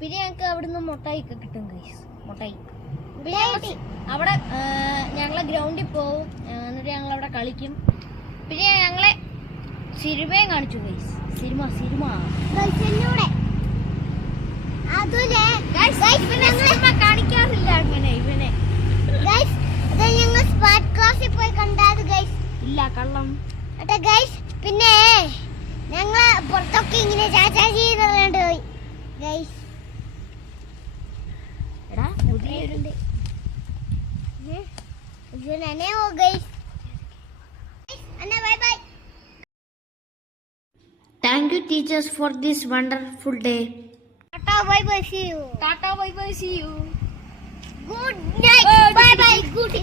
പിന്നെ ഞങ്ങൾക്ക് അവിടുന്ന് മുട്ടായി ഒക്കെ കിട്ടും ഗൈസ്. മുട്ടായി അവിടെ ഞങ്ങളെ ഗ്രൗണ്ടിൽ പോവും. എന്നിട്ട് ഞങ്ങൾ അവിടെ കളിക്കും. പിന്നെ ഞങ്ങളെ സിനിമയും കാണിച്ചു ഗൈസ്. സിനിമ കാണിക്കാറില്ല അങ്ങനെ ഇവനെ. ഇല്ല കള്ളം. പിന്നെ ഞങ്ങള് പുറത്തൊക്കെ ഇങ്ങനെ ചാച്ചാ ചെയ്തുണ്ട് ഗൈസ്. എടാ പുതിയൊരുണ്ട്. Thank you teachers for this wonderful day. Tata bye bye see you. Tata bye bye see you. Good night. Bye bye. Good.